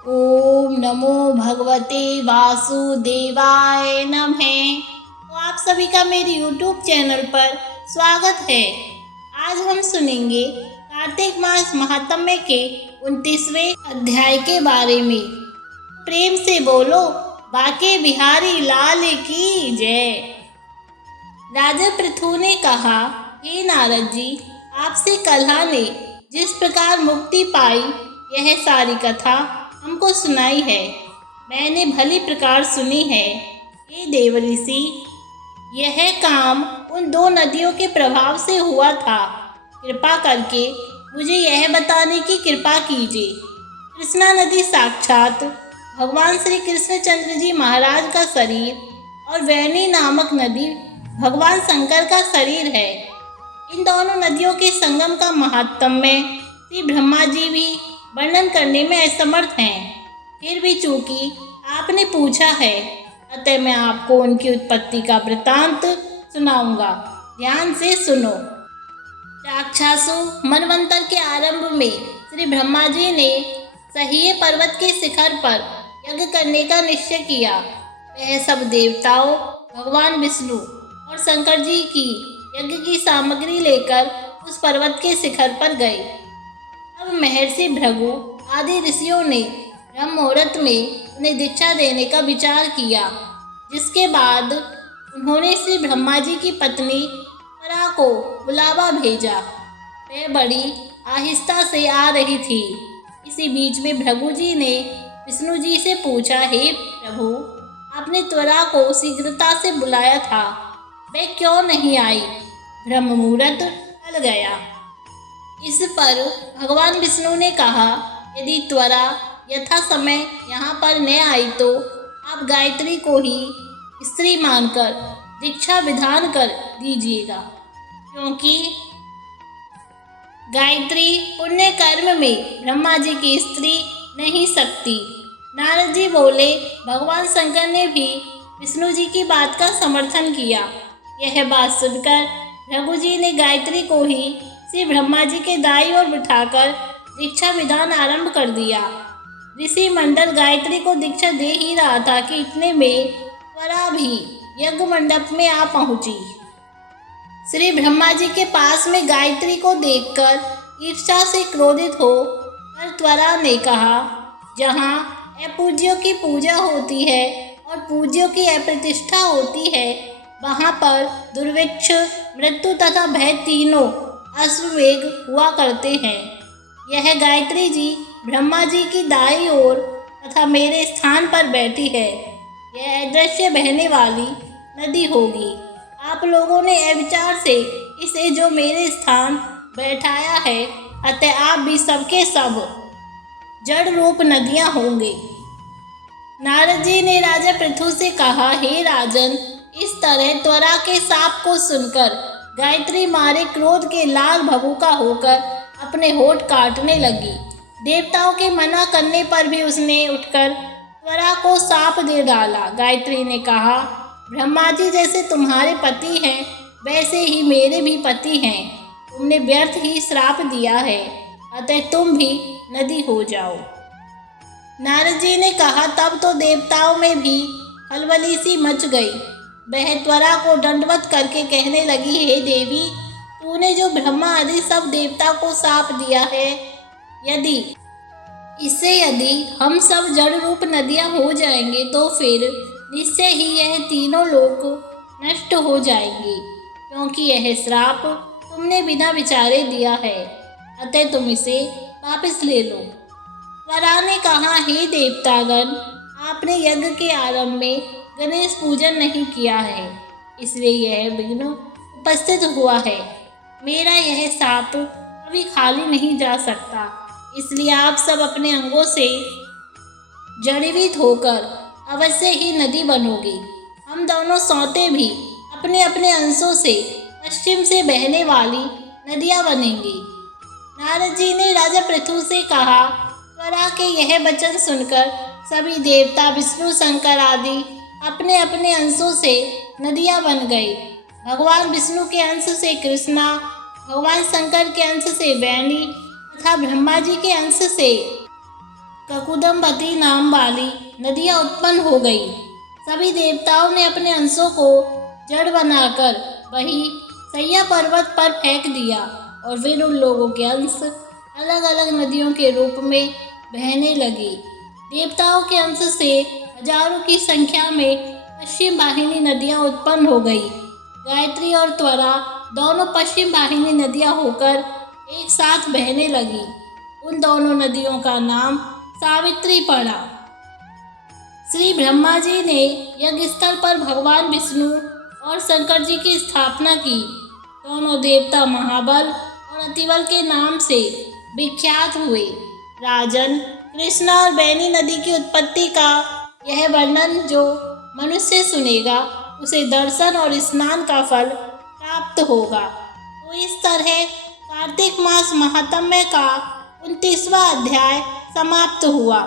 ओम नमो भगवते वासुदेवाय नमः। तो आप सभी का मेरे YouTube चैनल पर स्वागत है। आज हम सुनेंगे कार्तिक मास महात्म्य के 29वें अध्याय के बारे में। प्रेम से बोलो बाके बिहारी लाल की जय। राजा पृथु ने कहा, हे नारद जी, आपसे कल्हा ने जिस प्रकार मुक्ति पाई यह सारी कथा हमको सुनाई है, मैंने भली प्रकार सुनी है। हे देवऋषि, यह काम उन दो नदियों के प्रभाव से हुआ था। कृपा करके मुझे यह बताने की कृपा कीजिए। कृष्णा नदी साक्षात भगवान श्री कृष्णचंद्र जी महाराज का शरीर और वैनी नामक नदी भगवान शंकर का शरीर है। इन दोनों नदियों के संगम का महात्म्य श्री ब्रह्मा जी भी वर्णन करने में असमर्थ हैं। फिर भी चूंकि आपने पूछा है, अतः मैं आपको उनकी उत्पत्ति का वृतांत सुनाऊंगा। ध्यान से सुनो। राक्षसों मनवंतर के आरंभ में श्री ब्रह्मा जी ने सहिए पर्वत के शिखर पर यज्ञ करने का निश्चय किया। वह सब देवताओं, भगवान विष्णु और शंकर जी की यज्ञ की सामग्री लेकर उस पर्वत के शिखर पर गए। अब महर्षि भृगु आदि ऋषियों ने ब्रह्म मुहूर्त में उन्हें दीक्षा देने का विचार किया, जिसके बाद उन्होंने श्री ब्रह्मा जी की पत्नी त्वरा को बुलावा भेजा। वह बड़ी आहिस्ता से आ रही थी। इसी बीच में भृगु जी ने विष्णु जी से पूछा, हे प्रभु, आपने त्वरा को शीघ्रता से बुलाया था, वह क्यों नहीं आई? ब्रह्म मुहूर्त टल गया। इस पर भगवान विष्णु ने कहा, यदि त्वरा यथा समय यहाँ पर न आई तो आप गायत्री को ही स्त्री मानकर दीक्षा विधान कर दीजिएगा, क्योंकि गायत्री पुण्य कर्म में ब्रह्मा जी की स्त्री नहीं सकती। नारद जी बोले, भगवान शंकर ने भी विष्णु जी की बात का समर्थन किया। यह बात सुनकर भृगु जी ने गायत्री को ही श्री ब्रह्मा जी के दाईं ओर बिठाकर दीक्षा विधान आरंभ कर दिया। ऋषि मंडल गायत्री को दीक्षा दे ही रहा था कि इतने में त्वरा भी यज्ञ मंडप में आ पहुंची। श्री ब्रह्मा जी के पास में गायत्री को देखकर ईर्ष्या से क्रोधित हो कर त्वरा ने कहा, जहाँ अपूज्यों की पूजा होती है और पूज्यों की अप्रतिष्ठा होती है, वहाँ पर दुर्भिक्ष, मृत्यु तथा भय तीनों अश्वमेघ हुआ करते हैं। यह गायत्री जी ब्रह्मा जी की दाईं ओर तथा मेरे स्थान पर बैठी है। यह अदृश्य बहने वाली नदी होगी। आप लोगों ने अविचार से इसे जो मेरे स्थान बैठाया है, अतः आप भी सबके सब जड़ रूप नदियां होंगे। नारद जी ने राजा पृथु से कहा, हे राजन, इस तरह त्वरा के शाप को सुनकर गायत्री मारे क्रोध के लाल भभूका होकर अपने होठ काटने लगी। देवताओं के मना करने पर भी उसने उठकर त्वरा को शाप दे डाला। गायत्री ने कहा, ब्रह्मा जी जैसे तुम्हारे पति हैं, वैसे ही मेरे भी पति हैं। तुमने व्यर्थ ही श्राप दिया है, अतः तुम भी नदी हो जाओ। नारद जी ने कहा, तब तो देवताओं में भी खलबली सी मच गई। वह त्वरा को दंडवत करके कहने लगी, हे देवी, तूने जो ब्रह्मा आदि सब देवता को शाप दिया है, यदि हम सब जड़ रूप नदियां हो जाएंगे तो फिर निश्चय ही यह तीनों लोक नष्ट हो जाएंगे, क्योंकि यह श्राप तुमने बिना विचारे दिया है, अतः तुम इसे वापस ले लो। त्वरा ने कहा, हे देवतागण, आपने यज्ञ के आरंभ में गणेश पूजन नहीं किया है, इसलिए यह विघ्न उपस्थित हुआ है। मेरा यह शाप कभी खाली नहीं जा सकता, इसलिए आप सब अपने अंगों से जड़ीभूत होकर अवश्य ही नदी बनोगे। हम दोनों सौते भी अपने अपने अंशों से पश्चिम से बहने वाली नदियां बनेंगी। नारद जी ने राजा पृथु से कहा, त्वरा के यह वचन सुनकर सभी देवता, विष्णु, शंकर आदि अपने अपने अंशों से नदियां बन गई। भगवान विष्णु के अंश से कृष्णा, भगवान शंकर के अंश से वैनी तथा ब्रह्मा जी के अंश से ककुदम्बती नाम वाली नदियाँ उत्पन्न हो गई। सभी देवताओं ने अपने अंशों को जड़ बनाकर वही सैया पर्वत पर फेंक दिया और फिर उन लोगों के अंश अलग अलग नदियों के रूप में बहने लगे। देवताओं के अंश से हजारों की संख्या में पश्चिम वाहिनी नदियाँ उत्पन्न हो गई। गायत्री और त्वरा दोनों पश्चिम वाहिनी नदियाँ होकर एक साथ बहने लगी। उन दोनों नदियों का नाम सावित्री पड़ा। श्री ब्रह्मा जी ने यज्ञ स्थल पर भगवान विष्णु और शंकर जी की स्थापना की। दोनों देवता महाबल और अतिबल के नाम से विख्यात हुए। राजन, कृष्णा और बैनी नदी की उत्पत्ति का यह वर्णन जो मनुष्य सुनेगा उसे दर्शन और स्नान का फल प्राप्त होगा। तो इस तरह कार्तिक मास महात्म्य का 29वां अध्याय समाप्त हुआ।